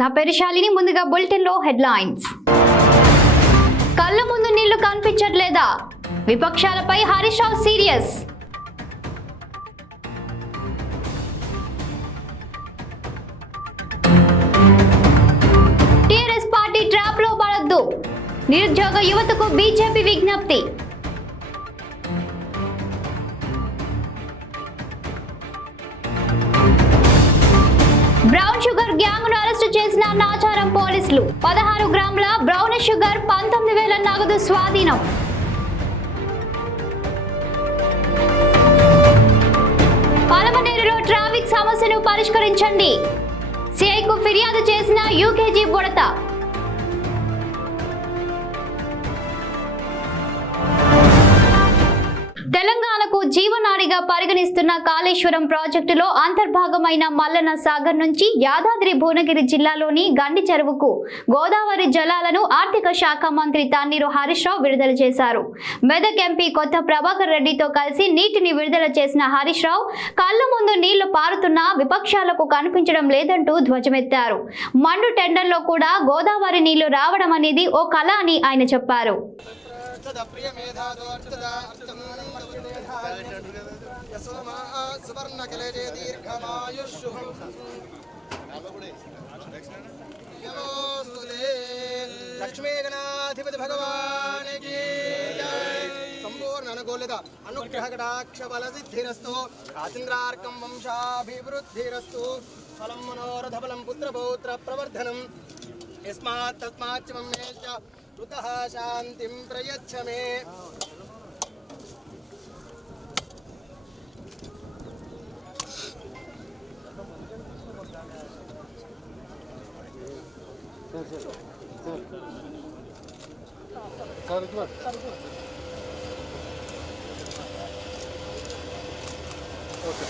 నా పేరు శాలిని. ముందుగా బులెటిన్ లో హెడ్లైన్స్. కళ్ళ ముందు నీళ్లు కనిపించట్లేదా? విపక్షాలపై హరీష్ Rao serious. TRS party trap లో పడొద్దు, నిరుద్యోగ యువతకు బీజేపీ విజ్ఞప్తి. బ్రౌన్ షుగర్ గ్యాంగ్ ను అరెస్టు చేసిన నాచారం పోలీసులు. 16 గ్రాముల బ్రౌన్ షుగర్, 19,000 నగదు స్వాధీనం. పలమనేరులో ట్రాఫిక్ సమస్యను పరిష్కరించండి, సిఐకు ఫిర్యాదు చేసిన యూకేజీ బుడత. తెలంగాణకు జీవనాడిగా పరిగణిస్తున్న కాళేశ్వరం ప్రాజెక్టులో అంతర్భాగమైన మల్లన్న సాగర్ నుంచి యాదాద్రి భువనగిరి జిల్లాలోని గండి చెరువుకు గోదావరి జలాలను ఆర్థిక శాఖ మంత్రి తన్నీరు హరీష్ రావు విడుదల చేశారు. మెదక్ ఎంపీ కొత్త ప్రభాకర్ రెడ్డితో కలిసి నీటిని విడుదల చేసిన హరీష్ రావు కళ్ళ ముందు నీళ్లు పారుతున్నా విపక్షాలకు కనిపించడం లేదంటూ ధ్వజమెత్తారు. మండు టెండర్లో కూడా గోదావరి నీళ్లు రావడం అనేది ఓ కళ అని ఆయన చెప్పారు. లక్ష్మీ గణాధిపతి భగవానికి సంపూర్ణ అనుకూలత అనుగ్రహ కటాక్ష బల సిద్ధిరస్తు రాజేంద్రార్కం వంశాభివృద్ధిరస్తు ఫలం మనోరథ బలం పుత్ర పౌత్ర ప్రవర్ధనం యస్మాత్ తస్మాత్ మమ్మేష ఋతః శాంతిం ప్రయచ్చ మే. ఓకే.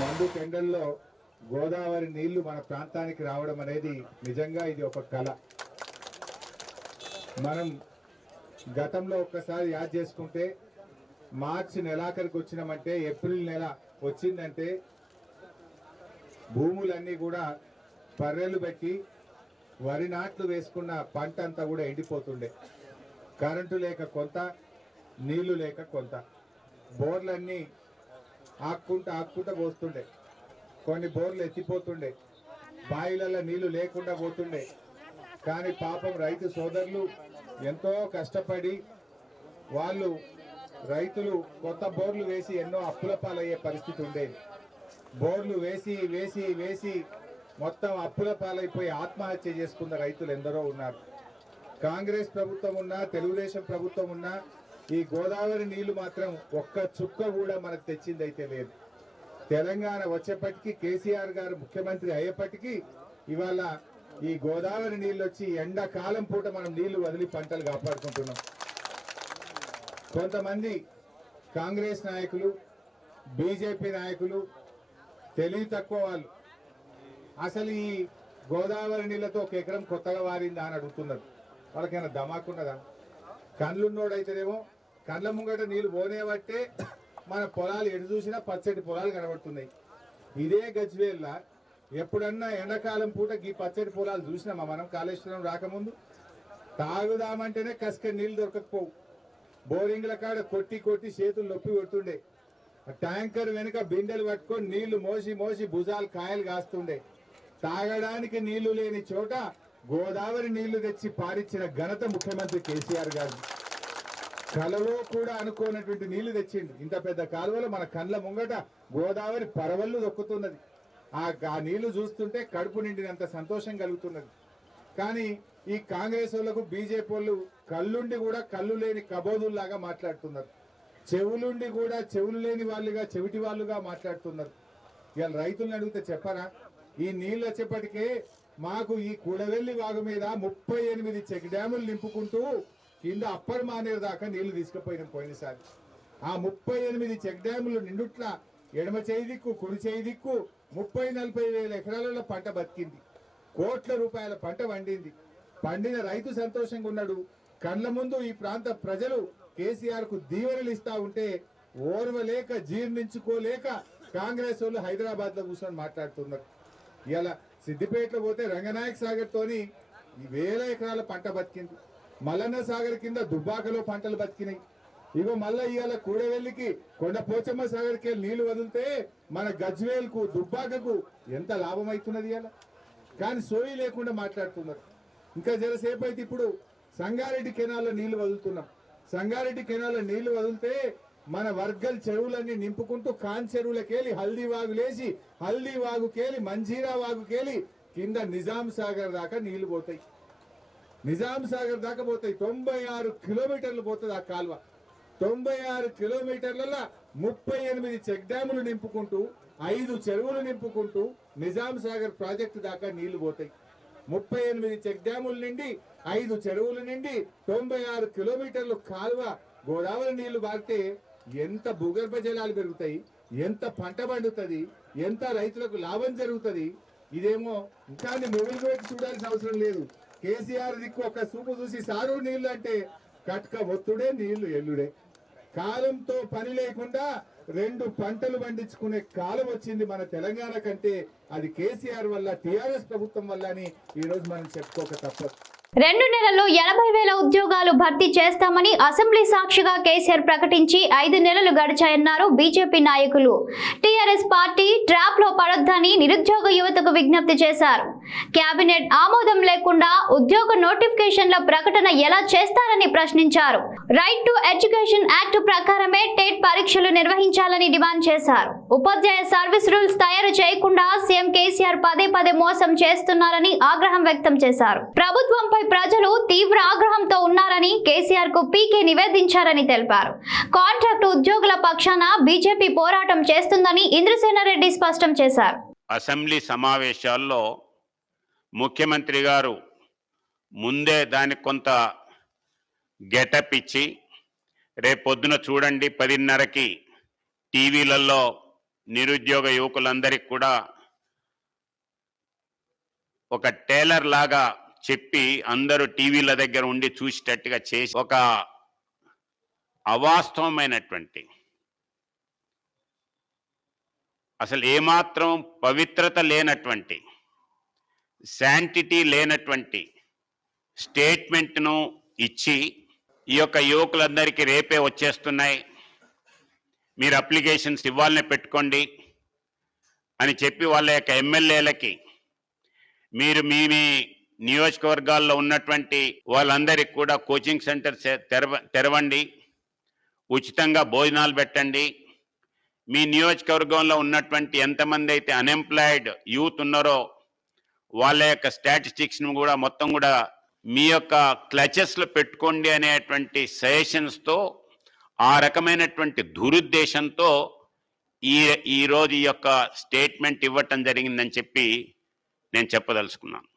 మండు టెండర్లో గోదావరి నీళ్లు మన ప్రాంతానికి రావడం అనేది నిజంగా ఇది ఒక కళ. మనం గతంలో ఒక్కసారి యాద్ చేసుకుంటే మార్చి నెలాఖరికి వచ్చినామంటే ఏప్రిల్ నెల వచ్చిందంటే భూములన్నీ కూడా పర్రెలు పెట్టి వరి నాట్లు వేసుకున్న పంట అంతా కూడా ఎండిపోతుండే. కరెంటు లేక కొంత, నీళ్లు లేక కొంత, బోర్లన్నీ ఆక్కుంటా పోస్తుండే, కొన్ని బోర్లు ఎత్తిపోతుండే, బాయిలలో నీళ్లు లేకుండా పోతుండే. కానీ పాపం రైతు సోదరులు ఎంతో కష్టపడి వాళ్ళు రైతులు కొత్త బోర్లు వేసి ఎన్నో అప్పుల పాలయ్యే పరిస్థితి ఉండేది. బోర్లు వేసి వేసి వేసి మొత్తం అప్పుల పాలైపోయి ఆత్మహత్య చేసుకున్న రైతులు ఎందరో ఉన్నారు. కాంగ్రెస్ ప్రభుత్వం ఉన్నా, తెలుగుదేశం ప్రభుత్వం ఉన్నా ఈ గోదావరి నీళ్లు మాత్రం ఒక్క చుక్క కూడా మనకు తెచ్చిందైతే లేదు. తెలంగాణ వచ్చేప్పటికీ కేసీఆర్ గారు ముఖ్యమంత్రి అయ్యేప్పటికీ ఇవాళ ఈ గోదావరి నీళ్ళు వచ్చి ఎండాకాలం పూట మనం నీళ్లు వదిలి పంటలు కాపాడుకుంటున్నాం. కొంతమంది కాంగ్రెస్ నాయకులు, బీజేపీ నాయకులు, తెలివి తక్కువ వాళ్ళు అసలు ఈ గోదావరి నీళ్లతో ఒక ఎకరం కొత్తగా వారిందా అని అడుగుతున్నారు. వాళ్ళకైనా దమాకున్నదా? కళ్ళున్నోడైతేనేమో కళ్ళ ముంగట నీళ్లు పోనేబట్టే మన పొలాలు ఎటు చూసినా పచ్చటి పొలాలు కనబడుతున్నాయి. ఇదే గజ్వేల్లా ఎప్పుడన్నా ఎండాకాలం పూట ఈ పచ్చటి పొలాలు చూసినామా మనం? కాళేశ్వరం రాకముందు తాగుదామంటేనే కసుక నీళ్లు దొరకకపోవు. బోరింగ్ల కాడ కొట్టి కొట్టి చేతులు నొప్పి కొడుతుండే. ట్యాంకర్ వెనుక బిందెలు పట్టుకొని నీళ్లు మోసి మోసి భుజాలు కాయలు కాస్తుండే. తాగడానికి నీళ్లు లేని చోట గోదావరి నీళ్లు తెచ్చి పారిచ్చిన ఘనత ముఖ్యమంత్రి కేసీఆర్ గారు. కలలో కూడా అనుకోనటువంటి నీళ్లు తెచ్చిండు. ఇంత పెద్ద కాలువలో మన కళ్ళ ముంగట గోదావరి పరవళ్ళు దొక్కుతున్నది. ఆ నీళ్లు చూస్తుంటే కడుపు నిండినంత సంతోషం కలుగుతున్నది. కానీ ఈ కాంగ్రెస్ వాళ్ళకు, బీజేపీ వాళ్ళు కళ్ళుండి కూడా కళ్ళు లేని కబోదుల్లాగా మాట్లాడుతున్నారు. చెవులుండి కూడా చెవులు లేని వాళ్ళుగా, చెవిటి వాళ్ళుగా మాట్లాడుతున్నారు. ఇవాళ రైతులను అడిగితే చెప్పరా? ఈ నీళ్ళు వచ్చేప్పటికే మాకు ఈ కూడవెల్లి వాగు మీద 38 చెక్ డ్యాములు నింపుకుంటూ కింద అప్పర్ మానేరు దాకా నీళ్లు తీసుకుపోయినాం పోయినసారి. ఆ 38 చెక్ డ్యాములు నిండుట్ల ఎడమ చేయి దిక్కు, కుడి చేయి దిక్కు 30-40 వేల ఎకరాలలో పంట బతికింది. కోట్ల రూపాయల పంట పండింది. పండిన రైతు సంతోషంగా ఉన్నాడు. కళ్ళ ముందు ఈ ప్రాంత ప్రజలు కేసీఆర్ కు దీవెనలు ఇస్తా ఉంటే ఓర్వలేక, జీర్ణించుకోలేక కాంగ్రెస్ వాళ్ళు హైదరాబాద్ లో కూర్చొని మాట్లాడుతున్నారు. ఇలా సిద్దిపేటలో పోతే రంగనాయక సాగర్ తోని వేల ఎకరాల పంట బతికింది. మల్లన్న సాగర్ కింద దుబ్బాకలో పంటలు బతికినాయి. ఇగో మళ్ళా ఇవాళ కూడవెల్లికి కొండ పోచమ్మ సాగర్కి నీళ్లు వదిలితే మన గజ్వేల్కు, దుబ్బాకకు ఎంత లాభం అవుతున్నది ఇవాళ. కానీ సోయి లేకుండా మాట్లాడుతున్నారు. ఇంకా జరసేపు అయితే ఇప్పుడు సంగారెడ్డి కెనాల్లో నీళ్లు వదులుతున్నాం. సంగారెడ్డి కెనాల్లో నీళ్లు వదిలితే మన వర్గల్ చెరువులన్నీ నింపుకుంటూ కాన్ చెరువులకేలి హల్దీ వాగులేసి, హల్దీ వాగుకేలి మంజీరా వాగుకేలి కింద నిజాం సాగర్ దాకా నీళ్లు పోతాయి. నిజాం సాగర్ దాకా పోతాయి. 96 కిలోమీటర్లు పోతుంది ఆ కాల్వ. 96 కిలోమీటర్లలో 38 చెక్ డ్యాములు నింపుకుంటూ, 5 చెరువులు నింపుకుంటూ నిజాం సాగర్ ప్రాజెక్టు దాకా నీళ్లు పోతాయి. 38 చెక్ డ్యాముల నుండి 5 చెరువుల నుండి 96 కిలోమీటర్లు కాల్వ గోదావరి నీళ్లు బారితే ఎంత భూగర్భ జలాలు పెరుగుతాయి, ఎంత పంట పండుతుంది, ఎంత రైతులకు లాభం జరుగుతుంది. ఇదేమో ఇంకా మొగులు పెట్టి చూడాల్సిన అవసరం లేదు. కేసీఆర్ దిక్కు ఒక చూపు చూసి సారు నీళ్లు అంటే కట్క ఒత్తుడే నీళ్లు ఎల్లుడే. కాలంతో పని లేకుండా 2 పంటలు పండించుకునే కాలం వచ్చింది మన తెలంగాణ కంటే. అది కేసీఆర్ వల్ల, టీఆర్ఎస్ ప్రభుత్వం వల్ల అని ఈ రోజు మనం చెప్పుకోక తప్పదు. 2 నెలల్లో 80,000 ఉద్యోగాలు భర్తీ చేస్తామని అసెంబ్లీ సాక్షిగా కేసీఆర్ ప్రకటించి 5 నెలలు గడిచాయన్నారు బీజేపీ నాయకులు. టీఆర్ఎస్ పార్టీ ట్రాప్ లో పడొద్దని నిరుద్యోగ యువతకు విజ్ఞప్తి చేశారు. కేబినెట్ ఆమోదం లేకుండా ఉద్యోగ నోటిఫికేషన్ల ప్రకటన ఎలా చేస్తారని ప్రశ్నించారు. రైట్ టు ఎడ్యుకేషన్ యాక్ట్ ప్రకారమే టెట్ పరీక్షలు నిర్వహించాలని డిమాండ్ చేశారు. ఉపాధ్యాయ సర్వీస్ రూల్స్ తయారు చేయకుండా సీఎం కేసీఆర్ పదే పదే మోసం చేస్తున్నారని ఆగ్రహం వ్యక్తం చేశారు. ప్రభుత్వంపై ప్రజలు తీవ్ర ఆగ్రహంతో ఉన్నారని కేసీఆర్ కు పీకే నివేదించారని తెలిపారు. కాంట్రాక్ట్ ఉద్యోగుల పక్షాన బీజేపీ పోరాటం చేస్తుందని ఇంద్రసేనారెడ్డి స్పష్టం చేశారు. అసెంబ్లీ సమావేశాల్లో ముఖ్యమంత్రి గారు ముందే దానికి కొంత గెటప్ ఇచ్చి రేపొద్దున చూడండి 10:30కి టీవీలలో నిరుద్యోగ యువకులందరికీ కూడా ఒక టేలర్ లాగా చెప్పి అందరూ టీవీల దగ్గర ఉండి చూసేటట్టుగా చేసి ఒక అవాస్తవమైనటువంటి, అసలు ఏమాత్రం పవిత్రత లేనటువంటి, శాంటిటీ లేనటువంటి స్టేట్మెంట్ను ఇచ్చి ఈ యొక్క యువకులందరికీ రేపే వచ్చేస్తున్నాయి, మీరు అప్లికేషన్స్ ఇవ్వాలనే పెట్టుకోండి అని చెప్పి వాళ్ళ యొక్క ఎమ్మెల్యేలకి మీరు మీ నియోజకవర్గాల్లో ఉన్నటువంటి వాళ్ళందరికీ కూడా కోచింగ్ సెంటర్ తెరవండి, ఉచితంగా భోజనాలు పెట్టండి. మీ నియోజకవర్గంలో ఉన్నటువంటి ఎంతమంది అయితే అన్ఎంప్లాయిడ్ యూత్ ఉన్నారో వాళ్ళ యొక్క స్టాటిస్టిక్స్ను కూడా మొత్తం కూడా మీ యొక్క క్లచెస్లో పెట్టుకోండి అనేటువంటి సజెషన్స్తో ఆ రకమైనటువంటి దురుద్దేశంతో ఈరోజు ఈ యొక్క స్టేట్మెంట్ ఇవ్వటం జరిగిందని చెప్పి నేను చెప్పదలుచుకున్నాను.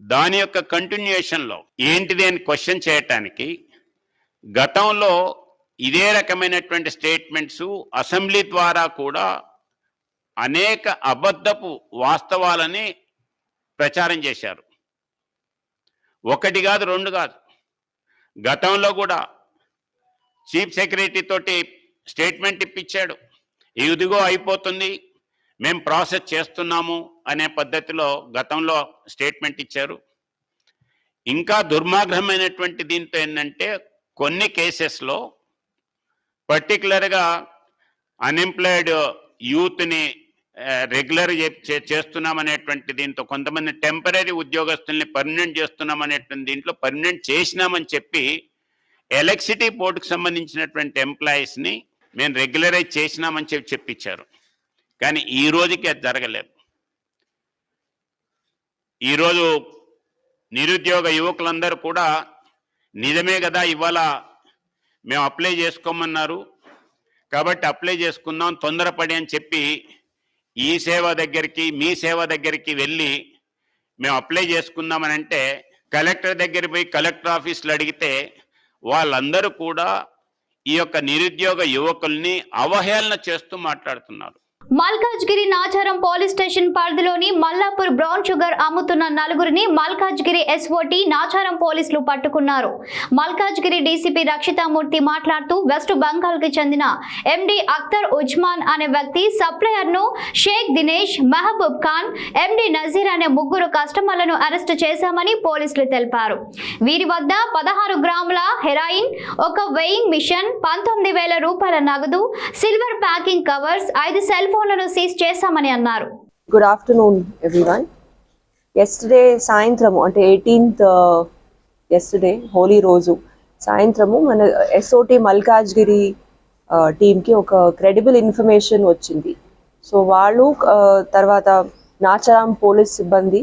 దాని యొక్క కంటిన్యూషన్లో ఏంటిది అని క్వశ్చన్ చేయటానికి గతంలో ఇదే రకమైనటువంటి స్టేట్మెంట్స్ అసెంబ్లీ ద్వారా కూడా అనేక అబద్ధపు వాస్తవాలని ప్రచారం చేశారు. ఒకటి కాదు, రెండు కాదు. గతంలో కూడా చీఫ్ సెక్రటరీ తోటి స్టేట్మెంట్ ఇప్పించాడు, ఇదిగో అయిపోతుంది, మేము ప్రాసెస్ చేస్తున్నాము అనే పద్ధతిలో గతంలో స్టేట్మెంట్ ఇచ్చారు. ఇంకా దుర్మార్గమైనటువంటి దీంతో ఏంటంటే కొన్ని కేసెస్లో పర్టికులర్గా అన్ఎంప్లాయిడ్ యూత్ని రెగ్యులర్ చేస్తున్నామనేటువంటి దీంతో కొంతమంది టెంపరీ ఉద్యోగస్తుల్ని పర్మనెంట్ చేస్తున్నామనేటువంటి దీంట్లో పర్మనెంట్ చేసినామని చెప్పి ఎలక్ట్రిసిటీ బోర్డుకు సంబంధించినటువంటి ఎంప్లాయీస్ని మేము రెగ్యులరైజ్ చేసినామని చెప్పించారు. కానీ ఈ రోజుకి అది జరగలేదు. ఈరోజు నిరుద్యోగ యువకులందరూ కూడా నిజమే కదా, ఇవాళ మేము అప్లై చేసుకోమన్నారు కాబట్టి అప్లై చేసుకుందాం తొందరపడి అని చెప్పి ఈ సేవ దగ్గరికి మీ సేవ దగ్గరికి వెళ్ళి మేము అప్లై చేసుకుందామని అంటే కలెక్టర్ దగ్గర పోయి కలెక్టర్ ఆఫీసులో అడిగితే వాళ్ళందరూ కూడా ఈ యొక్క నిరుద్యోగ యువకుల్ని అవహేళన చేస్తూ మాట్లాడుతున్నారు. మల్కాజ్గిరి నాచారం పోలీస్ స్టేషన్ పరిధిలోని మల్లాపూర్ బ్రౌన్ షుగర్ అమ్ముతున్న నలుగురిని మల్కాజ్గిరి ఎస్ఓటి నాచారం పోలీసులు పట్టుకున్నారు. మల్కాజ్గిరి డీసీపీ రక్షితామూర్తి మాట్లాడుతూ వెస్ట్ బెంగాల్ కి చెందిన ఎండి అఖ్తర్ ఉజ్మాన్ అనే వ్యక్తి సప్లయర్ ను షేక్ దినేష్, మహబూబ్ ఖాన్, ఎండి నజీర్ అనే ముగ్గురు కస్టమర్లను అరెస్ట్ చేశామని పోలీసులు తెలిపారు. వీరి వద్ద 16 గ్రాముల హెరాయిన్, ఒక వెయింగ్ మిషన్, 19,000 రూపాయల నగదు, సిల్వర్ ప్యాకింగ్ కవర్స్, 5 సెల్ ఫోన్లను సీజ్ చేశామని అన్నారు. Good afternoon everyone. ఎస్టర్డే సాయంత్రము అంటే 18th ఎస్టర్డే హోలీ రోజు సాయంత్రము మన ఎస్ఓటి మల్కాజ్గిరి టీంకి ఒక క్రెడిబుల్ ఇన్ఫర్మేషన్ వచ్చింది. సో వాళ్ళు తర్వాత నాచారం పోలీస్ సిబ్బంది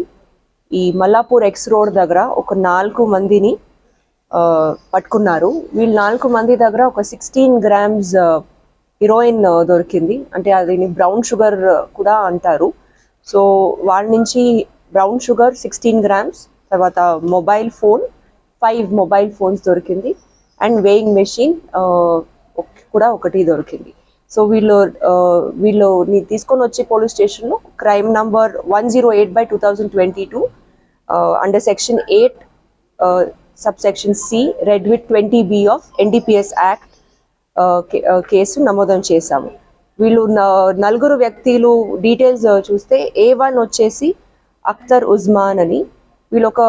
ఈ మల్లాపూర్ ఎక్స్ రోడ్ దగ్గర ఒక 4 మందిని పట్టుకున్నారు. వీళ్ళు 4 మంది దగ్గర ఒక 16 grams హీరోయిన్ దొరికింది. అంటే అదిని బ్రౌన్ షుగర్ కూడా అంటారు. సో వాళ్ళ నుంచి బ్రౌన్ షుగర్ 16 grams, తర్వాత మొబైల్ ఫోన్ 5 మొబైల్ ఫోన్స్ దొరికింది అండ్ వేయింగ్ మెషిన్ కూడా ఒకటి దొరికింది. సో వీళ్ళు తీసుకొని వచ్చి పోలీస్ స్టేషన్లో crime number 108/2022 under section 8 subsection C read with 20B of NDPS act case నమోదం చేశాము. వీళ్ళు 4 వ్యక్తులు డీటెయిల్స్ చూస్తే A1 వచ్చేసి అఖ్తర్ ఉజ్మాన్ అని. వీళ్ళు ఒక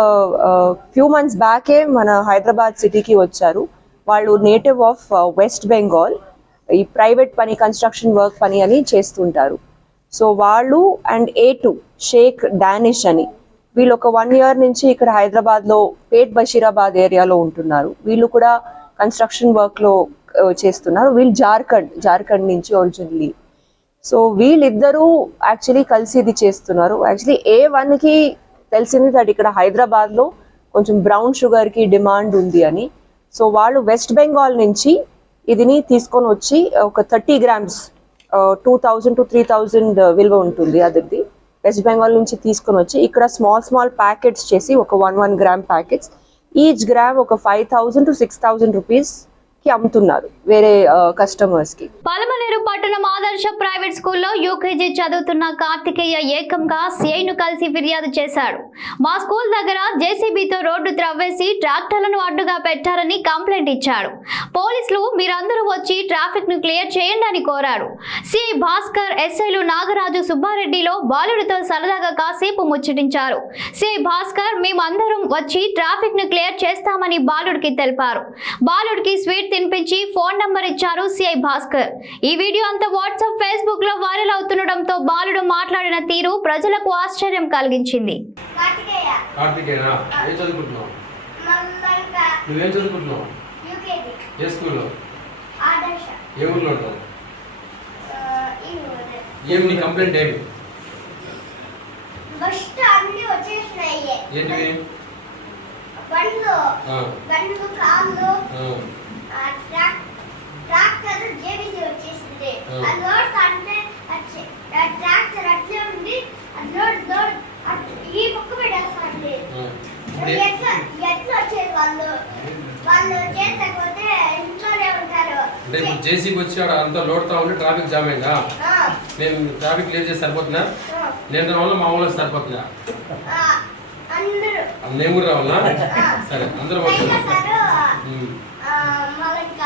ఫ్యూ మంత్స్ బ్యాకే మన హైదరాబాద్ సిటీకి వచ్చారు. వాళ్ళు నేటివ్ ఆఫ్ వెస్ట్ బెంగాల్. ఈ ప్రైవేట్ పని, కన్స్ట్రక్షన్ వర్క్ పని అని చేస్తుంటారు. సో వాళ్ళు అండ్ A2 షేక్ డానిష్ అని వీళ్ళు ఒక 1 year నుంచి ఇక్కడ హైదరాబాద్లో పేట్ బషీరాబాద్ ఏరియాలో ఉంటున్నారు. వీళ్ళు కూడా కన్స్ట్రక్షన్ వర్క్లో చేస్తున్నారు. వీళ్ళు జార్ఖండ్ నుంచి ఒరిజినల్లీ. సో వీళ్ళిద్దరూ యాక్చువల్లీ కలిసి ఇది చేస్తున్నారు. యాక్చువల్లీ A1కి తెలిసింది దట్ ఇక్కడ హైదరాబాద్లో కొంచెం బ్రౌన్ షుగర్కి డిమాండ్ ఉంది అని. సో వాళ్ళు వెస్ట్ బెంగాల్ నుంచి ఇదిని తీసుకొని వచ్చి ఒక 30 grams 2,000 to 3,000 విలువ ఉంటుంది. అదిది వెస్ట్ బెంగాల్ నుంచి తీసుకొని వచ్చి ఇక్కడ స్మాల్ ప్యాకెట్స్ చేసి ఒక 1 gram ప్యాకెట్స్, ఈచ్ గ్రామ్ ఒక 5,000 to 6,000 రూపీస్ అమ్ముతున్నారు వేరే కస్టమర్స్ కి. పలమనేరు పట్టణం ఆదర్శ ప్రైవేట్ స్కూల్లో యూకేజీ చదువుతున్న కార్తికేయ ఏకంగా సిఐను కలిసి ఫిర్యాదు చేశాడు. మా స్కూల్ దగ్గర జేసీబీతో రోడ్డు త్రవ్వేసి ట్రాక్టర్లను అడ్డుగా పెట్టారని కంప్లైంట్ ఇచ్చాడు. పోలీసులు మీరందరూ వచ్చి ట్రాఫిక్ ను క్లియర్ చేయండి అని కోరాడు. సిఐ భాస్కర్, ఎస్ఐలు నాగరాజు, సుబ్బారెడ్డిలో బాలుడితో సరదాగా కాసేపు ముచ్చటించారు. సిఐ భాస్కర్ మేమందరం వచ్చి ట్రాఫిక్ ను క్లియర్ చేస్తామని బాలుడికి తెలిపారు. బాలుడికి స్వీట్ తినిపించి ఫోన్ నంబర్ ఇచ్చారు సిఐ భాస్కర్. ఈ వీడియో అంతా వాట్సాప్, ఫేస్బుక్ లో వైరల్ అవుతుండటంతో బాలుడు మాట్లాడిన తీరు ప్రజలకు ఆశ్చర్యం కలిగించింది. నువ్వేం చదువుకుంటున్నావు? ఏ స్కూల్? ఆదర్శ ఏ ఊర్లో ఉంటావు? ఈ ఊరే. ఏమి నీ కంప్లైంట్ ఏమి? ఫస్ట్ అన్ని వచ్చేసినాయి. ఏంటివి? బండ్లు ఆ, బండ్లు కార్లు ఆ, ట్రాక్టర్ జేబీసీ వచ్చేసింది. ఆ. ఆ లోడ్ అంటే ట్రాక్టర్ అట్లే ఉంది. ఆ లోడ్ ఈ పక్క పెట్టేస్తాండి. ఆ. ఎట్లా వచ్చేది వాళ్ళు చేసకపోతే ఇంట్లోనే ఉంటారు. అంటే ఇప్పుడు జేసీబీ వచ్చాడు అంతా లోడ్తా ఉంటే ట్రాఫిక్ జామ్ అయిందా? ఆ, నేను ట్రాఫిక్ క్లియర్ చేసి సరిపోతుందా? ఆ, నేను రావాలా మా ఊళ్ళో సరిపోతుందా? ఆ, అందరూ నేను కూడా రావాలా? ఆ. సరే అందరూ పైగా వచ్చారు. సారు మనకి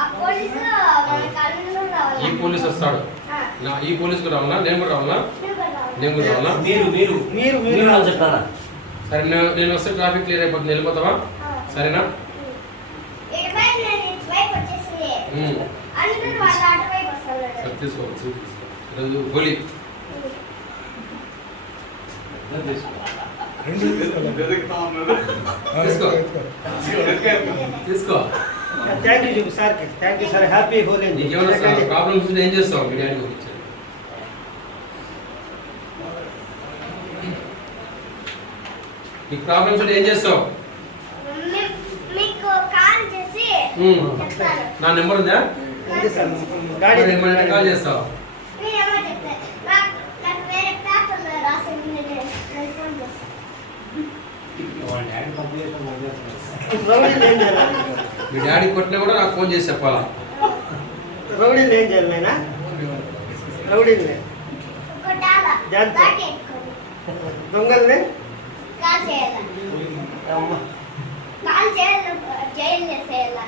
ఆ పోలీసు మనకి అందరూ రావాలి. ఈ పోలీస్ వస్తాడు, ఈ పోలీసుకు రావాలా? నేను కూడా రావాలా? నేను కూడా రావాలా? మీరు చెప్తారా? సరే నేను వస్తే ట్రాఫిక్ క్లియర్ అయిపోతుంది, వెళ్ళిపోతావా? సరేనా? ఇటువైపు నేను ఇటువైపు వచ్చేసింది. అందరూ వాళ్ళ అటువైపు వస్తున్నారు. సరే తీసుకో ఈరోజు హోలీ తీసుకో. థ్యాంక్ యూ చెప్పు సార్కి. Thank you sir. Happy Holi అని చెప్పు. నీకేమైనా ప్రాబ్లమ్స్ ఉంటే ఏం చేస్తావు? మీ డాడీ వచ్చారు. నీకు ప్రాబ్లమ్స్ ఉంటే ఏం చేస్తావు? మీకు కాల్ చేసి చెప్తారు. నా నెంబర్ ఉందా? ఉంది సార్. డాడీ ఏమైనా కాల్ చేస్తావు? మీ అమ్మ చెప్తే నాకు వేరే పేపర్లో రాసి ఉంది. నేను ఫోన్ చేస్తాను. రౌడీలు ఏం చేయాలి? మీ డాడీ కొట్టినా కూడా నాకు ఫోన్ చేసి చెప్పాలా? రౌడీలు ఏం చేయాలి నాయనా? రౌడీలు కొట్టాలా దాంతో. బ్యాక్ ఎక్కువ దొంగల్ని కాల్ చేయాలా కాల్ చేయాలి జైలు చేసేయాలా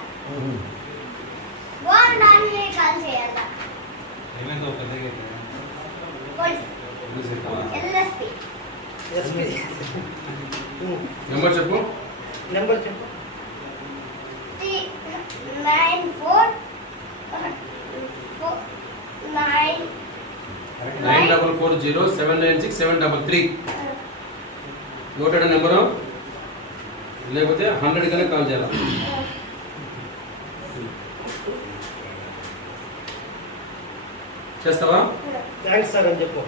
వాళ్ళు నాన్నే కాల్ చేయాలా పోలీస్ ఎల్ఎస్పి ఎస్పీ నెంబర్ చెప్పు. నెంబర్ చెప్పు. 9440796733 నోటెడ్ నెంబరు, లేకపోతే 100 కన్నా కాల్ చేయాలి. చేస్తావా? థ్యాంక్స్ సార్ అని చెప్పు.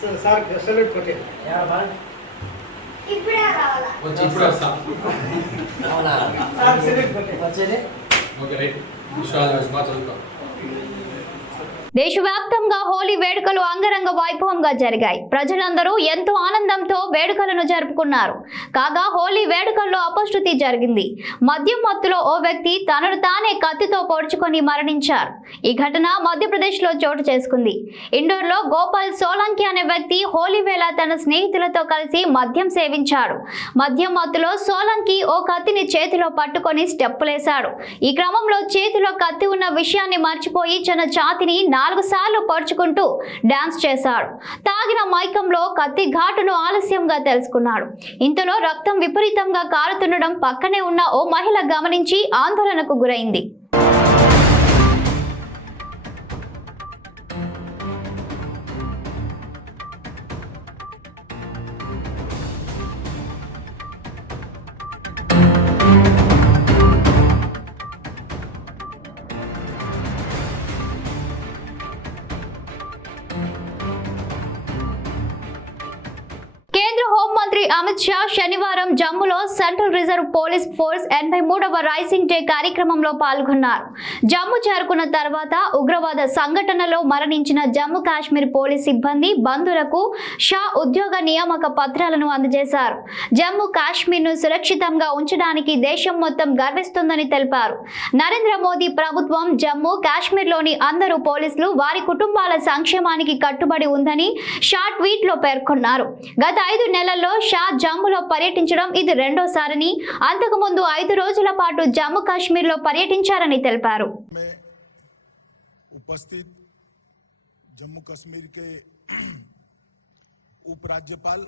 సార్ సార్ సల్యూట్ కొట్టండి. ఇప్పుడే రావాలా వచ్చి ఇస్తారు సార్. సార్ సల్యూట్ కొట్టండి. వచ్చేది ఓకే రైట్. విశ్వాసం బాగా చదువుతాం. దేశవ్యాప్తంగా హోలీ వేడుకలు అంగరంగ వైభవంగా జరిగాయి. ప్రజలందరూ ఎంతో ఆనందంతో వేడుకలను జరుపుకున్నారు. కాగా హోలీ వేడుకల్లో అపశృతి జరిగింది. మద్యం మత్తులో ఓ వ్యక్తి తనను తానే కత్తితో పొడుచుకొని మరణించారు. ఈ ఘటన మధ్యప్రదేశ్ లో చోటు చేసుకుంది. ఇండోర్లో గోపాల్ సోలంకి అనే వ్యక్తి హోలీ వేళ తన స్నేహితులతో కలిసి మద్యం సేవించాడు. మద్యం మత్తులో సోలంకి ఓ కత్తిని చేతిలో పట్టుకొని స్టెప్పులేశాడు. ఈ క్రమంలో చేతిలో కత్తి ఉన్న విషయాన్ని మర్చిపోయి తన ఛాతిని 4 సార్లు పరుచుకుంటూ డాన్స్ చేశాడు. తాగిన మైకంలో కత్తి ఘాటును ఆలస్యంగా తెలుసుకున్నాడు. ఇంతలో రక్తం విపరీతంగా కారుతుండడం పక్కనే ఉన్న ఓ మహిళ గమనించి ఆందోళనకు గురైంది. అమిత్ షా శనివారం జమ్మూలో సెంట్రల్ రిజర్వ్ పోలీస్ ఫోర్స్ 83వ రైజింగ్ డే కార్యక్రమంలో పాల్గొన్నారు. జమ్మూ చేరుకున్న తర్వాత ఉగ్రవాద సంఘటనలో మరణించిన జమ్మూ కాశ్మీర్ పోలీస్ సిబ్బంది బంధువులకు షా ఉద్యోగ నియామక పత్రాలను అందజేశారు. జమ్మూ కాశ్మీర్ను సురక్షితంగా ఉంచడానికి దేశం మొత్తం గర్విస్తుందని తెలిపారు. నరేంద్ర మోదీ ప్రభుత్వం జమ్మూ కాశ్మీర్లోని అందరూ పోలీసులు వారి కుటుంబాల సంక్షేమానికి కట్టుబడి ఉందని షా ట్వీట్ లో పేర్కొన్నారు. గత 5 నెలల్లో షా జమ్మూలో పర్యటించడం ఇది రెండోసారని, అంతకుముందు 5 రోజుల పాటు జమ్మూ కాశ్మీర్ లో పర్యటించారని తెలిపారు. उपस्थित जम्मू कश्मीर के उपराज्यपाल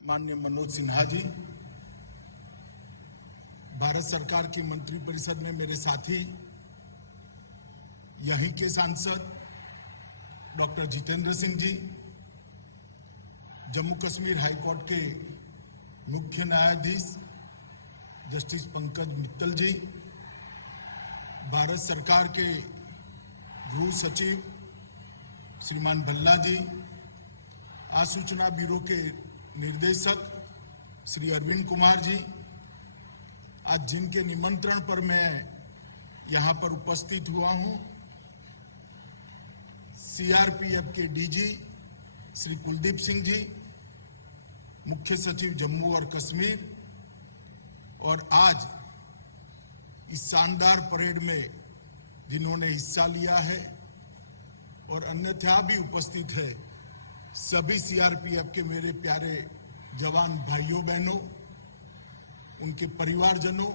माननीय मनोज सिन्हा जी, भारत सरकार की मंत्रिपरिषद में मेरे साथी, यहीं के सांसद डॉक्टर जितेंद्र सिंह जी, जम्मू कश्मीर हाई कोर्ट के मुख्य न्यायाधीश जस्टिस पंकज मित्तल जी, भारत सरकार के गृह सचिव श्रीमान भल्ला जी, आसूचना ब्यूरो के निर्देशक श्री अरविंद कुमार जी, आज जिनके निमंत्रण पर मैं यहाँ पर उपस्थित हुआ हूँ, सीआरपीएफ के डीजी श्री कुलदीप सिंह जी, मुख्य सचिव जम्मू और कश्मीर, और आज इस शानदार परेड में जिन्होंने हिस्सा लिया है और अन्यथा भी उपस्थित है, सभी सीआरपीएफ के मेरे प्यारे जवान भाइयों बहनों, उनके परिवारजनों,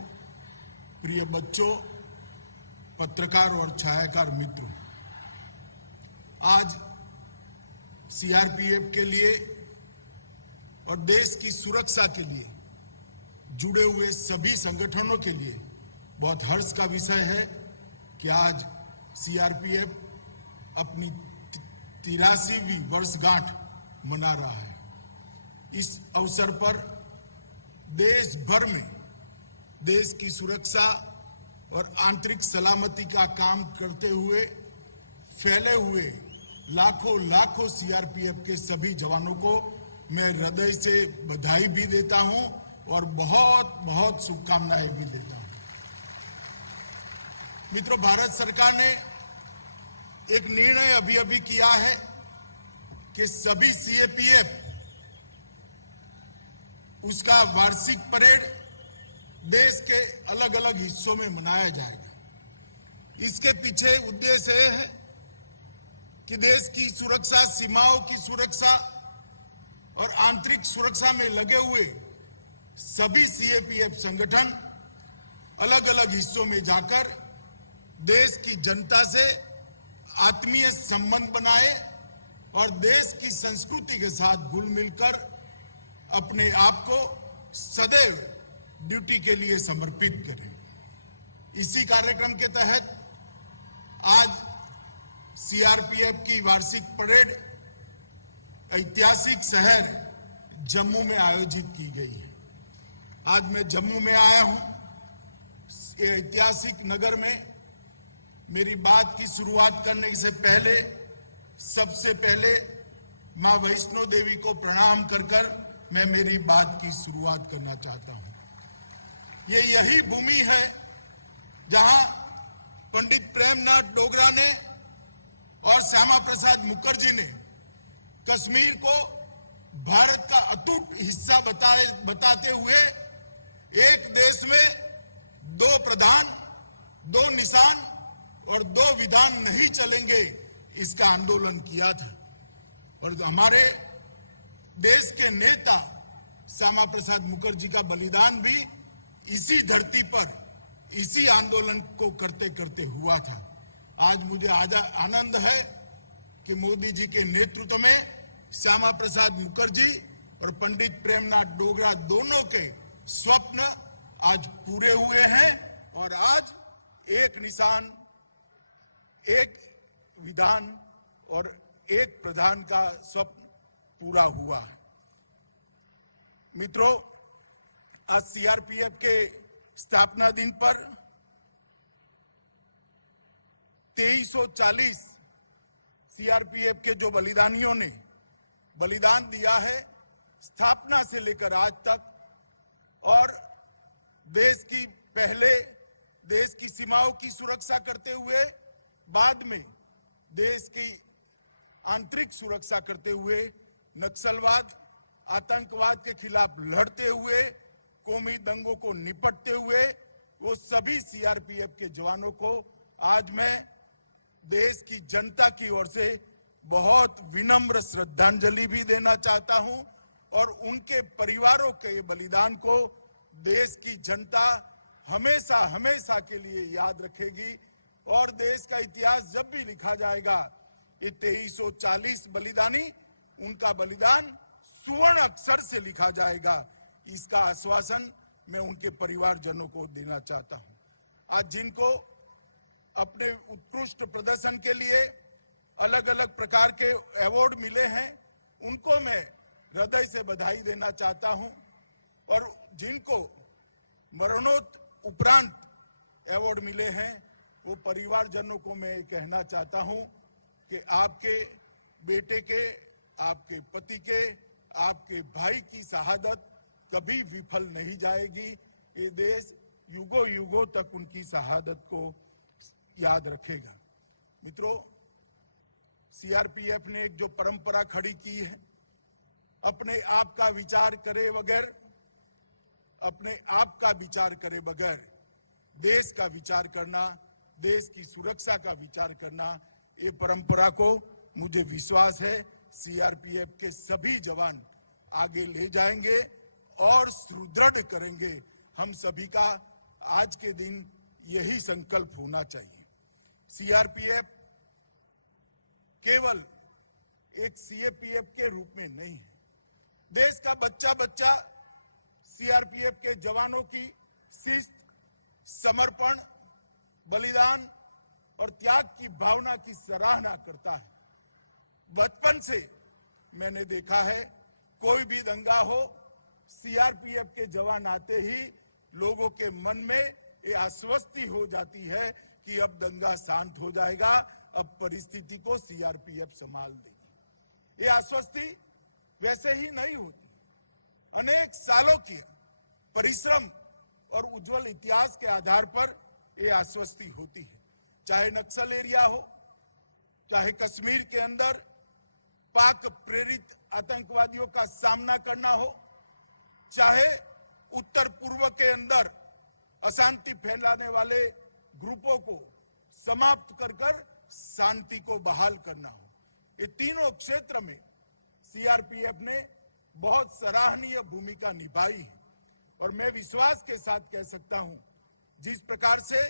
प्रिय बच्चों, पत्रकार और छायाकार मित्रों, आज सीआरपीएफ के लिए और देश की सुरक्षा के लिए जुड़े हुए सभी संगठनों के लिए बहुत हर्ष का विषय है कि आज सीआरपीएफ अपनी 83वीं वर्षगांठ मना रहा है। इस अवसर पर देश भर में देश की सुरक्षा और आंतरिक सलामती का काम करते हुए फैले हुए लाखों सीआरपीएफ के सभी जवानों को मैं हृदय से बधाई भी देता हूं और बहुत शुभकामनाएं भी देता हूं। मित्रों, भारत सरकार ने एक निर्णय अभी किया है कि सभी सीआरपीएफ उसका वार्षिक परेड देश के अलग अलग हिस्सों में मनाया जाएगा। इसके पीछे उद्देश्य यह है कि देश की सुरक्षा, सीमाओं की सुरक्षा और आंतरिक सुरक्षा में लगे हुए सभी सीआरपीएफ संगठन अलग अलग हिस्सों में जाकर देश की जनता से आत्मीय संबंध बनाए और देश की संस्कृति के साथ घुल मिलकर अपने आप को सदैव ड्यूटी के लिए समर्पित करें। इसी कार्यक्रम के तहत आज सीआरपीएफ की वार्षिक परेड ऐतिहासिक शहर जम्मू में आयोजित की गई है। आज मैं जम्मू में आया हूं। ये ऐतिहासिक नगर में मेरी बात की शुरुआत करने से पहले सबसे पहले मां वैष्णो देवी को प्रणाम कर मैं मेरी बात की शुरुआत करना चाहता हूं। ये यही भूमि है जहां पंडित प्रेमनाथ डोगरा ने और श्यामा प्रसाद मुखर्जी ने कश्मीर को भारत का अटूट हिस्सा बताते हुए एक देश में दो प्रधान, दो निशान और दो विधान नहीं चलेंगे, इसका आंदोलन किया था। और हमारे देश के नेता श्यामा प्रसाद मुखर्जी का बलिदान भी इसी धरती पर इसी आंदोलन को करते करते हुआ था। आज मुझे आनंद है कि मोदी जी के नेतृत्व में श्यामा प्रसाद मुखर्जी और पंडित प्रेमनाथ डोगरा दोनों के स्वप्न आज पूरे हुए हैं और आज एक निशान, एक विधान और एक प्रधान का स्वप्न पूरा हुआ है। मित्रों, आज सीआरपीएफ के स्थापना दिन पर 2340 सीआरपीएफ के जो बलिदानियों ने बलिदान दिया है स्थापना से लेकर आज तक, और देश की सीमाओं की सुरक्षा करते हुए, बाद में देश की आंतरिक सुरक्षा करते हुए, नक्सलवाद, आतंकवाद के खिलाफ लड़ते हुए, कौमी दंगों को निपटते हुए, वो सभी सीआरपीएफ के जवानों को आज मैं देश की जनता की ओर से बहुत विनम्र श्रद्धांजलि भी देना चाहता हूं और उनके परिवारों के बलिदान को देश की जनता हमेशा हमेशा के लिए याद रखेगी। और देश का इतिहास जब भी लिखा जाएगा, ये 2340 बलिदानी, उनका बलिदान सुवर्ण अक्षर से लिखा जाएगा। इसका आश्वासन मैं उनके परिवारजनों को देना चाहता हूं। आज जिनको अपने उत्कृष्ट प्रदर्शन के लिए अलग अलग प्रकार के अवार्ड मिले हैं, उनको मैं हृदय से बधाई देना चाहता हूं। और जिनको मरणोत्तर उपरांत अवार्ड मिले हैं, वो परिवारजनों को मैं कहना चाहता हूं कि आपके बेटे के, आपके पति के, आपके भाई की शहादत कभी विफल नहीं जाएगी। ये देश युगों युगों तक उनकी शहादत को याद रखेगा। मित्रों, सीआरपीएफ ने एक जो परंपरा खड़ी की है, अपने आप का विचार करे बगैर, अपने आप का विचार करे बगैर देश का विचार करना, देश की सुरक्षा का विचार करना, ये परंपरा को मुझे विश्वास है सीआरपीएफ के सभी जवान आगे ले जाएंगे और सुदृढ़ करेंगे। हम सभी का आज के दिन यही संकल्प होना चाहिए। सीआरपीएफ केवल एक सीएपीएफ के रूप में नहीं है। देश का बच्चा बच्चा सीआरपीएफ के जवानों की शिस्त, समर्पण, बलिदान और त्याग की भावना की सराहना करता है। बचपन से मैंने देखा है, कोई भी दंगा हो, सीआरपीएफ के जवान आते ही लोगों के मन में ये आश्वस्ति हो जाती है कि अब दंगा शांत हो जाएगा, अब परिस्थिति को सीआरपीएफ संभाल देगी। ये आश्वस्ति वैसे ही नहीं होती, अनेक सालों की परिश्रम और उज्जवल इतिहास के आधार पर ये आश्वस्ति होती है। चाहे नक्सल एरिया हो, चाहे कश्मीर के अंदर पाक प्रेरित आतंकवादियों का सामना करना हो, चाहे उत्तर पूर्व के अंदर अशांति फैलाने वाले ग्रुपों को समाप्त कर शांति को बहाल करना हो, ये तीनों क्षेत्र में सीआरपीएफ ने बहुत सराहनीय भूमिका निभाई है। और मैं विश्वास के साथ कह सकता हूं, जिस प्रकार से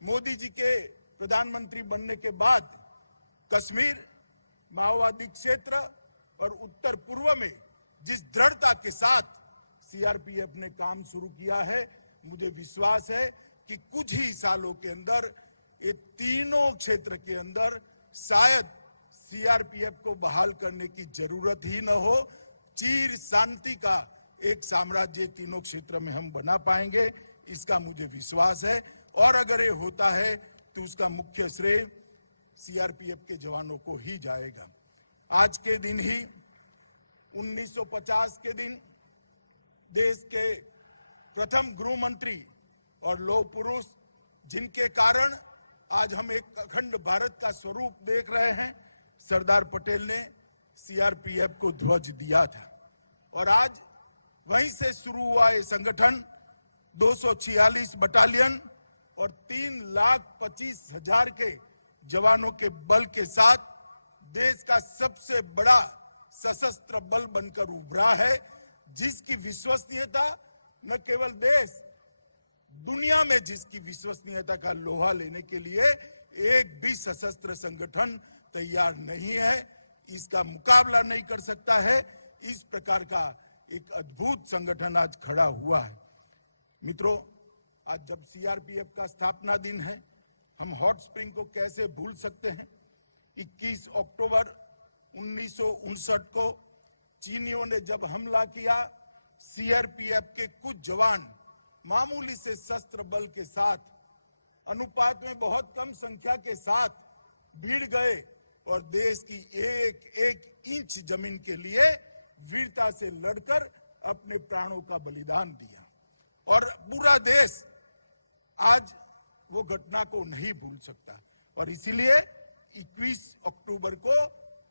मोदी जी के प्रधानमंत्री बनने के बाद कश्मीर, माओवादी क्षेत्र और उत्तर पूर्व में जिस दृढ़ता के साथ सीआरपीएफ ने काम शुरू किया है, मुझे विश्वास है कि कुछ ही सालों के अंदर ये तीनों क्षेत्र के अंदर शायद सीआरपीएफ को बहाल करने की जरूरत ही न हो। चिर शांति का एक साम्राज्य तीनों क्षेत्र में हम बना पाएंगे, इसका मुझे विश्वास है। और अगर ये होता है तो उसका मुख्य श्रेय सीआरपीएफ के जवानों को ही जाएगा। आज के दिन ही 1950 के दिन देश के प्रथम गृह मंत्री और लौह पुरुष, जिनके कारण आज हम एक अखंड भारत का स्वरूप देख रहे हैं, सरदार पटेल ने सीआरपीएफ को ध्वज दिया था। और आज वहीं से शुरू हुआ ये संगठन 246 बटालियन और 3,25,000 के जवानों के बल के साथ देश का सबसे बड़ा सशस्त्र बल बनकर उभरा है, जिसकी विश्वसनीयता न केवल देश, दुनिया में जिसकी विश्वसनीयता का लोहा लेने के लिए एक भी सशस्त्र संगठन तैयार नहीं है, इसका मुकाबला नहीं कर सकता है। इस प्रकार का एक अद्भुत संगठन आज खड़ा हुआ है। मित्रों, आज जब सीआरपीएफ का स्थापना दिन है, हम हॉट स्प्रिंग को कैसे भूल सकते हैं। 21 अक्टूबर 1959 को चीनियों ने जब हमला किया, सीआरपीएफ के कुछ जवान मामूली से शस्त्र बल के साथ, अनुपात में बहुत कम संख्या के साथ भीड़ गए और देश की एक एक इंच जमीन के लिए वीरता से लड़कर अपने प्राणों का बलिदान दिया। और पूरा देश आज वो घटना को नहीं भूल सकता। और इसीलिए 21 अक्टूबर को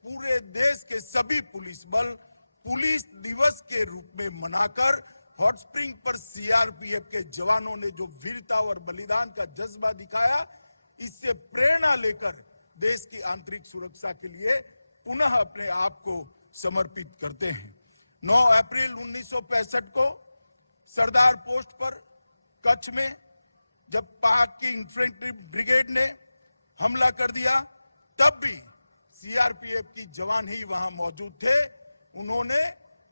पूरे देश के सभी पुलिस बल पुलिस दिवस के रूप में मनाकर हॉट स्प्रिंग पर सीआरपीएफ के जवानों ने जो वीरता और बलिदान का जज्बा दिखाया, इससे प्रेरणा लेकर देश की आंतरिक सुरक्षा के लिए पुनः अपने आप को समर्पित करते हैं। 9 अप्रैल 1965 को सरदार पोस्ट पर कच्छ में जब पाक की इन्फेंट्री ब्रिगेड ने हमला कर दिया, तब भी सीआरपीएफ की जवान ही वहां मौजूद थे। उन्होंने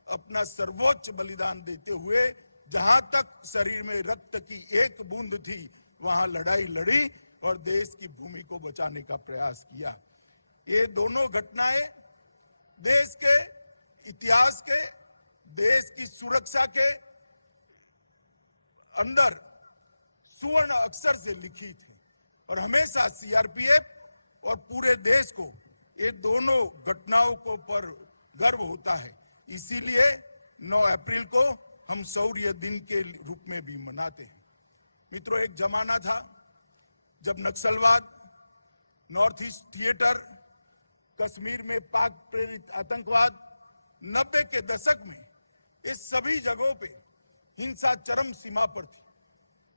अपना सर्वोच्च बलिदान देते हुए जहां तक शरीर में रक्त की एक बूंद थी, वहां लड़ाई लड़ी और देश की भूमि को बचाने का प्रयास किया। ये दोनों घटनाएं देश के इतिहास के, देश की सुरक्षा के अंदर सुवर्ण अक्षर से लिखी थी और हमेशा सीआरपीएफ और पूरे देश को ये दोनों घटनाओं को पर गर्व होता है। इसीलिए 9 अप्रैल को हम शौर्य दिन के रूप में भी मनाते हैं। मित्रों, एक जमाना था जब नक्सलवाद, नॉर्थ ईस्ट थिएटर, कश्मीर में पाक प्रेरित आतंकवाद, 90 के दशक में ये सभी जगहों पे हिंसा चरम सीमा पर थी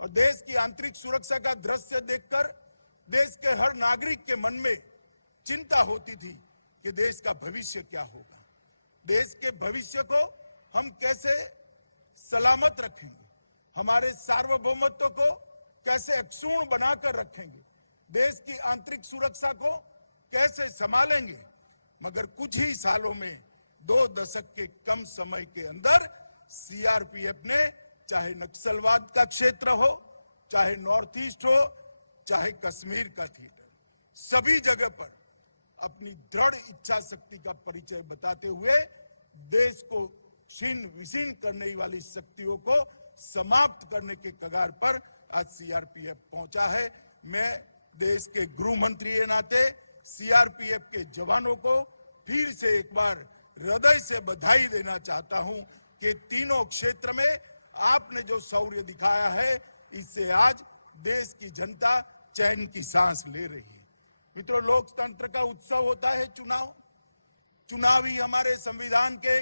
और देश की आंतरिक सुरक्षा का दृश्य देखकर देश के हर नागरिक के मन में चिंता होती थी कि देश का भविष्य क्या होगा, देश के भविष्य को हम कैसे सलामत रखेंगे, हमारे सार्वभौमत्व को कैसे अक्षुण्ण बनाकर रखेंगे, देश की आंतरिक सुरक्षा को कैसे संभालेंगे। मगर कुछ ही सालों में 2 दशक के कम समय के अंदर सीआरपीएफ ने चाहे नक्सलवाद का क्षेत्र हो, चाहे नॉर्थ ईस्ट हो, चाहे कश्मीर का थिएटर, सभी जगह पर अपनी दृढ़ इच्छा शक्ति का परिचय बताते हुए देश को छीन विशीन करने वाली शक्तियों को समाप्त करने के कगार पर आज सीआरपीएफ पहुंचा है। मैं देश के गृह मंत्री के नाते सीआरपीएफ के जवानों को फिर से एक बार हृदय से बधाई देना चाहता हूं कि तीनों क्षेत्र में आपने जो शौर्य दिखाया है, इससे आज देश की जनता चैन की सांस ले रही है। मित्रों, लोकतंत्र का उत्सव होता है चुनाव। चुनाव ही हमारे संविधान के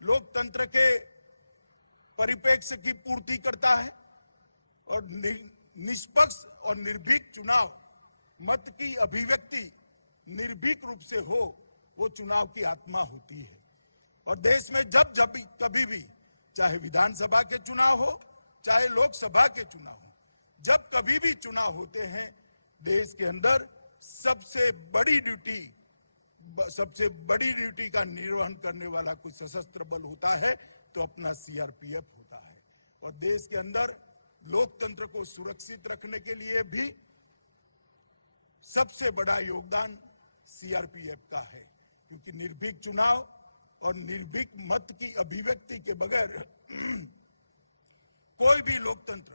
लोकतंत्र के परिप्रेक्ष्य की पूर्ति करता है और निष्पक्ष और निर्भीक चुनाव, मत की अभिव्यक्ति निर्भीक रूप से हो, वो चुनाव की आत्मा होती है। और देश में जब जब कभी भी, चाहे विधानसभा के चुनाव हो, चाहे लोकसभा के चुनाव हो, जब कभी भी चुनाव होते हैं, देश के अंदर सबसे बड़ी ड्यूटी का निर्वहन करने वाला कोई सशस्त्र बल होता है तो अपना सीआरपीएफ होता है। और देश के अंदर लोकतंत्र को सुरक्षित रखने के लिए भी सबसे बड़ा योगदान सीआरपीएफ का है, क्योंकि निर्भीक चुनाव और निर्भीक मत की अभिव्यक्ति के बगैर कोई भी लोकतंत्र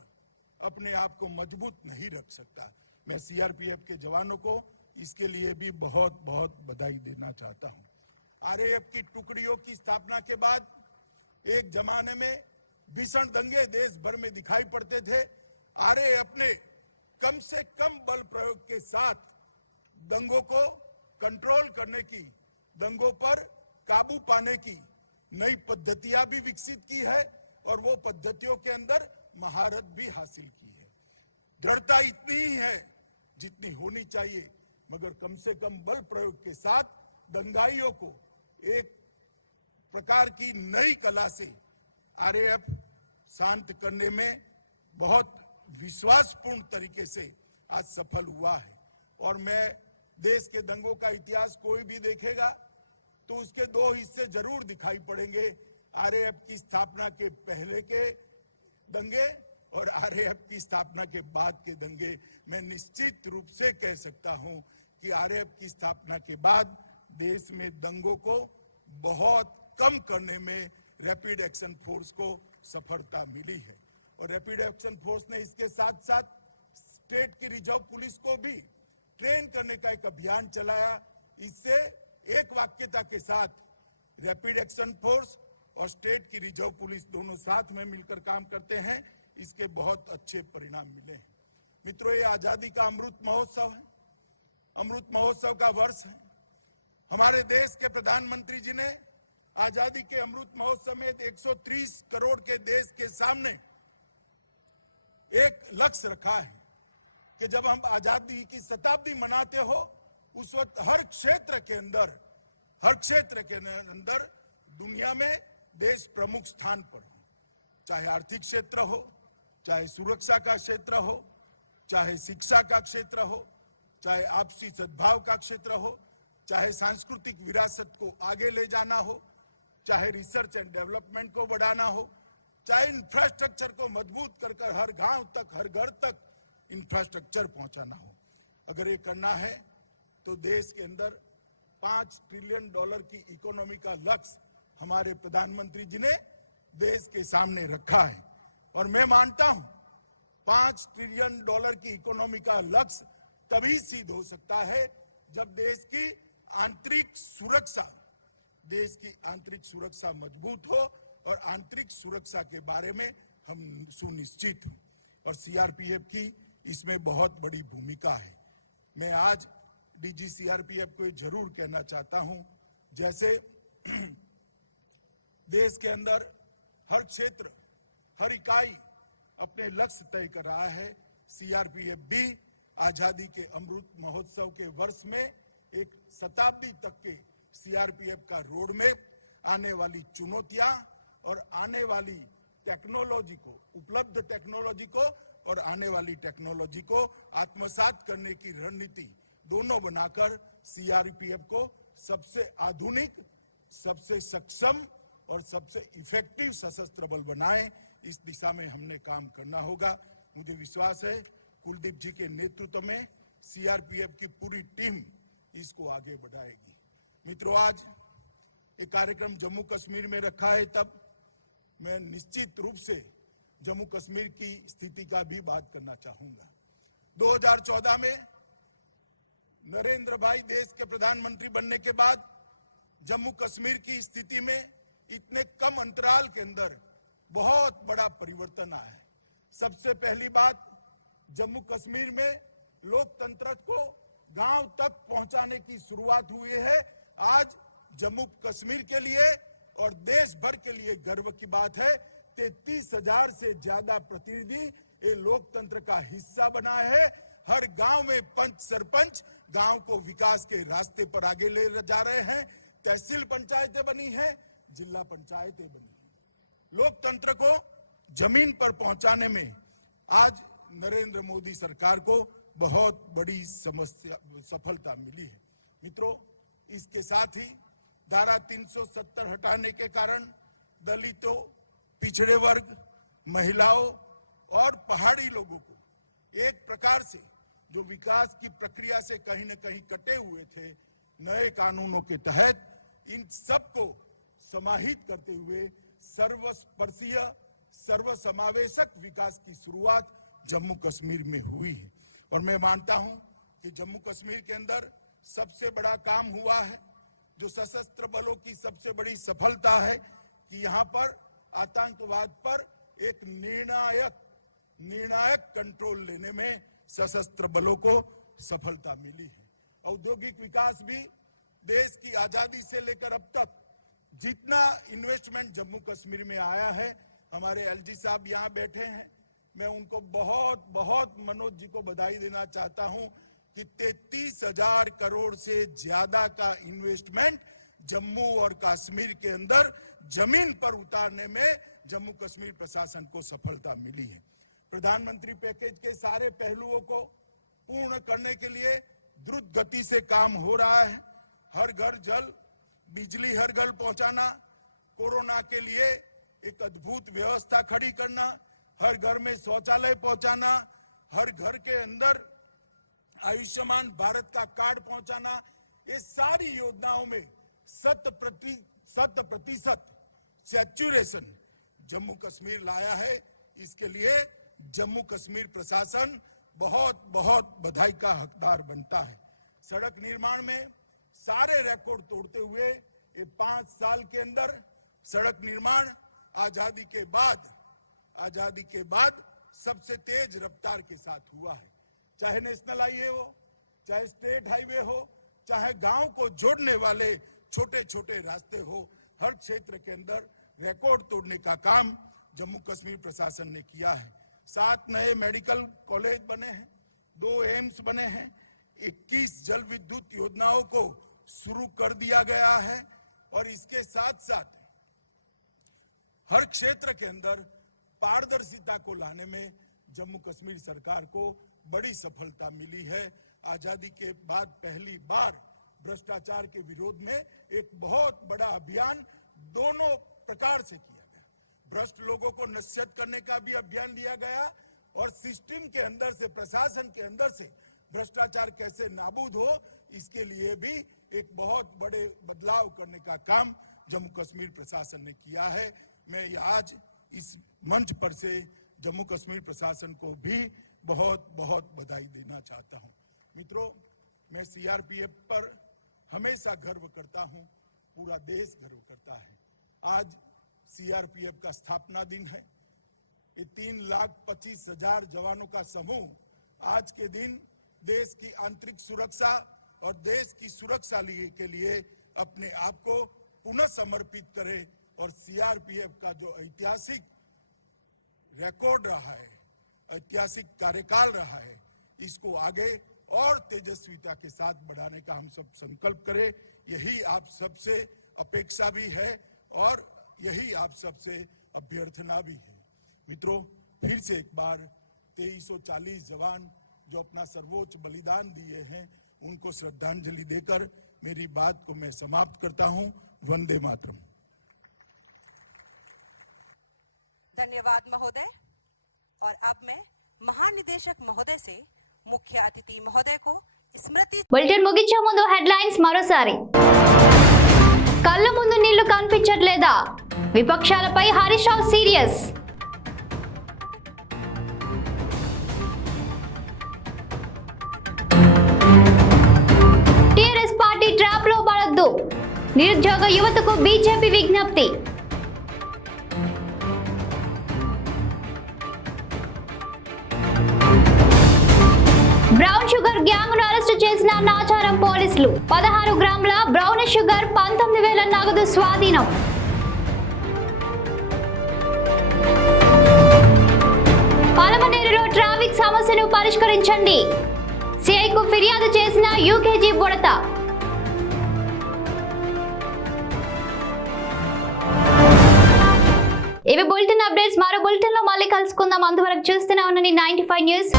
अपने आप को मजबूत नहीं रख सकता। मैं सीआरपीएफ के जवानों को इसके लिए भी बहुत बहुत बधाई देना चाहता हूं। आरएएफ की टुकड़ियों की स्थापना के बाद एक जमाने में भीषण दंगे देश भर में दिखाई पड़ते थे। आरएएफ ने कम से कम बल प्रयोग के साथ दंगों को कंट्रोल करने की, दंगों पर काबू पाने की नई पद्धतियां भी विकसित की है और वो पद्धतियों के अंदर महारत भी हासिल की है। दृढ़ता इतनी ही है जितनी होनी चाहिए, मगर कम से कम बल प्रयोग के साथ दंगाइयों को एक प्रकार की नई कला से आरएएफ शांत करने में बहुत विश्वासपूर्ण तरीके से आज सफल हुआ है। और मैं देश के दंगों का इतिहास कोई भी देखेगा तो उसके 2 हिस्से जरूर दिखाई पड़ेंगे, आरएएफ की स्थापना के पहले के दंगे और आरएएफ की स्थापना के बाद के दंगे। मैं निश्चित रूप से कह सकता हूं कि आरएएफ की स्थापना के बाद देश में दंगों को बहुत कम करने में रैपिड एक्शन फोर्स को सफलता मिली है। और रैपिड एक्शन फोर्स ने इसके साथ साथ स्टेट की रिजर्व पुलिस को भी ट्रेन करने का एक अभियान चलाया। इससे एक वाक्यता के साथ रैपिड एक्शन फोर्स और स्टेट की रिजर्व पुलिस दोनों साथ में मिलकर काम करते हैं, इसके बहुत अच्छे परिणाम मिले हैं। मित्रों, ये आजादी का अमृत महोत्सव है, अमृत महोत्सव का वर्ष है। हमारे देश के प्रधानमंत्री जी ने आजादी के अमृत महोत्सव में 130 करोड़ के देश के सामने एक लक्ष्य रखा है कि जब हम आजादी की शताब्दी मनाते हो, उस वक्त हर क्षेत्र के अंदर दुनिया में देश प्रमुख स्थान पर हो, चाहे आर्थिक क्षेत्र हो, चाहे सुरक्षा का क्षेत्र हो, चाहे शिक्षा का क्षेत्र हो, चाहे आपसी सद्भाव का क्षेत्र हो, चाहे सांस्कृतिक विरासत को आगे ले जाना हो, चाहे रिसर्च एंड डेवलपमेंट को बढ़ाना हो, चाहे इंफ्रास्ट्रक्चर को मजबूत कर हर गांव तक, हर घर तक इंफ्रास्ट्रक्चर पहुंचाना हो। अगर ये करना है तो देश के अंदर $5 ट्रिलियन की इकोनॉमी का लक्ष्य हमारे प्रधानमंत्री जी ने देश के सामने रखा है। और मैं मानता हूं 5 ट्रिलियन डॉलर की इकोनॉमी का लक्ष्य तभी सिद्ध हो सकता है जब देश की आंतरिक सुरक्षा मजबूत हो और आंतरिक सुरक्षा के बारे में हम सुनिश्चित हों, और सीआरपीएफ की इसमें बहुत बड़ी भूमिका है। मैं आज डीजी सीआरपीएफ को जरूर कहना चाहता हूं, जैसे देश के अंदर हर क्षेत्र, हर इकाई अपने लक्ष्य तय कर रहा है, सीआरपीएफ भी आजादी के अमृत महोत्सव के वर्ष में एक शताब्दी तक के सीआरपीएफ का रोड मैप, आने वाली चुनौतियां और आने वाली टेक्नोलॉजी को, उपलब्ध टेक्नोलॉजी को और आने वाली टेक्नोलॉजी को आत्मसात करने की रणनीति दोनों बनाकर सीआरपीएफ को सबसे आधुनिक, सबसे सक्षम और सबसे इफेक्टिव सशस्त्र बल बनाएं। इस दिशा में हमने काम करना होगा। मुझे विश्वास है कुलदीप जी के नेतृत्व में सीआरपीएफ की पूरी टीम इसको आगे बढ़ाएगी। मित्रों, आज एक कार्यक्रम जम्मू कश्मीर में रखा है, तब मैं निश्चित रूप से जम्मू कश्मीर की स्थिति का भी बात करना चाहूंगा। 2014 में नरेंद्र भाई देश के प्रधानमंत्री बनने के बाद जम्मू कश्मीर की स्थिति में इतने कम अंतराल के अंदर बहुत बड़ा परिवर्तन आया है। सबसे पहली बात, जम्मू कश्मीर में लोकतंत्र को गांव तक पहुंचाने की शुरुआत हुई है। आज जम्मू कश्मीर के लिए और देश भर के लिए गर्व की बात है, 33,000 से ज्यादा प्रतिनिधि ये लोकतंत्र का हिस्सा बनाए हैं। हर गांव में पंच सरपंच गांव को विकास के रास्ते पर आगे ले जा रहे हैं। तहसील पंचायतें बनी हैं, जिला पंचायतें बनी हैं। लोकतंत्र को जमीन पर पहुंचाने में आज नरेंद्र मोदी सरकार को बहुत बड़ी सफलता मिली है। मित्रों, इसके साथ ही धारा 370 हटाने के कारण दलितों, पिछड़े वर्ग, महिलाओं और पहाड़ी लोगों को एक प्रकार से जो विकास की प्रक्रिया से कहीं न कहीं कटे हुए थे, नए कानूनों के तहत इन सबको समाहित करते हुए सर्वस्पर्शीय, सर्वसमावेशक विकास की शुरुआत जम्मू कश्मीर में हुई है। और मैं मानता हूं कि जम्मू कश्मीर के अंदर सबसे बड़ा काम हुआ है, जो सशस्त्र बलों की सबसे बड़ी सफलता है कि यहां पर आतंकवाद पर एक निर्णायक कंट्रोल लेने में सशस्त्र बलों को सफलता मिली है। औद्योगिक विकास भी देश की आजादी से लेकर अब तक जितना इन्वेस्टमेंट जम्मू कश्मीर में आया है, हमारे एलजी साहब यहाँ बैठे हैं, मैं उनको बहुत मनोज जी को बधाई देना चाहता हूं कि 33,000 करोड़ से ज्यादा का इन्वेस्टमेंट जम्मू और कश्मीर के अंदर जमीन पर उतारने में जम्मू कश्मीर प्रशासन को सफलता मिली है। प्रधानमंत्री पैकेज के सारे पहलुओं को पूर्ण करने के लिए द्रुत गति से काम हो रहा है। हर घर जल, बिजली हर घर पहुंचाना, कोरोना के लिए एक अद्भुत व्यवस्था खड़ी करना, हर घर में शौचालय पहुंचाना, हर घर के अंदर आयुष्मान भारत का कार्ड पहुंचाना, ये सारी योजनाओं में 100% सैचुरेशन जम्मू कश्मीर लाया है। इसके लिए जम्मू कश्मीर प्रशासन बहुत बधाई का हकदार बनता है। सड़क निर्माण में सारे रिकॉर्ड तोड़ते हुए ये 5 साल के अंदर सड़क निर्माण आजादी के बाद सबसे तेज रफ्तार के साथ हुआ है। चाहे नेशनल हाईवे हो, चाहे स्टेट हाईवे हो, चाहे गांव को जोड़ने वाले छोटे छोटे रास्ते हो, हर क्षेत्र के अंदर रिकॉर्ड तोड़ने का काम जम्मू कश्मीर प्रशासन ने किया है। 7 नए मेडिकल कॉलेज बने हैं, 2 एम्स बने हैं, 21 जल विद्युत योजनाओं को शुरू कर दिया गया है और इसके साथ साथ हर क्षेत्र के अंदर पारदर्शिता को लाने में जम्मू कश्मीर सरकार को बड़ी सफलता मिली है। आजादी के बाद पहली बार भ्रष्टाचार के विरोध में एक बहुत बड़ा अभियान दोनों प्रकार से किया गया। भ्रष्ट लोगों को नसीहत करने का भी अभियान लिया गया और सिस्टम के अंदर से, प्रशासन के अंदर से भ्रष्टाचार कैसे नाबूद हो, इसके लिए भी एक बहुत बड़े बदलाव करने का काम जम्मू कश्मीर प्रशासन ने किया है। मैं आज इस मंच पर से जम्मू कश्मीर प्रशासन को भी बहुत बहुत बधाई देना चाहता हूं। मित्रों, मैं सीआरपीएफ पर हमेशा गर्व करता हूं, पूरा देश गर्व करता है। आज सीआरपीएफ का स्थापना दिन है। ये 3,25,000 जवानों का समूह आज के दिन देश की आंतरिक सुरक्षा और देश की सुरक्षा के लिए अपने आप को पुनः समर्पित करे और सीआरपीएफ का जो ऐतिहासिक रिकॉर्ड रहा है, ऐतिहासिक कार्यकाल रहा है, इसको आगे और तेजस्विता के साथ बढ़ाने का हम सब संकल्प करें। यही आप सबसे अपेक्षा भी है और यही आप सबसे अभ्यर्थना भी है। मित्रों, फिर से एक बार 2340 जवान जो अपना सर्वोच्च बलिदान दिए हैं, उनको श्रद्धांजलि देकर मेरी बात को मैं समाप्त करता हूं। वंदे मातरम। धन्यवाद महोदय। और अब मैं महानिदेशक महोदय से मुख्य अतिथि महोदय को स्मृति బులెటిన్ ముగించే ముందు హెడ్లైన్స్ మరోసారి. కళ్ళ ముందు నీళ్లు కనిపించట్లేదా? విపక్షాలపై హరీష్ Rao serious. TRS party trap లో పడొద్దు. నిరుద్యోగ యువతకు బీజేపీ విజ్ఞప్తి. బ్రౌన్ షుగర్ గ్యాంగ్ ను అరెస్టు చేసిన నాచారం పోలీసులు. 16 గ్రాముల బ్రౌన్ షుగర్, 19,000 నగదు స్వాధీనం. పలమనేరులో ట్రాఫిక్ సమస్యను పరిష్కరించండి. సిఐకు ఫిర్యాదు చేసిన యూకేజీ బుడత. ఇవి బులెటిన్ అప్డేట్స్. మరో బులెటిన్ లో మళ్ళీ కలుసుకుందాం. అంతవరకు చూస్తూనే ఉండండి 95 న్యూస్.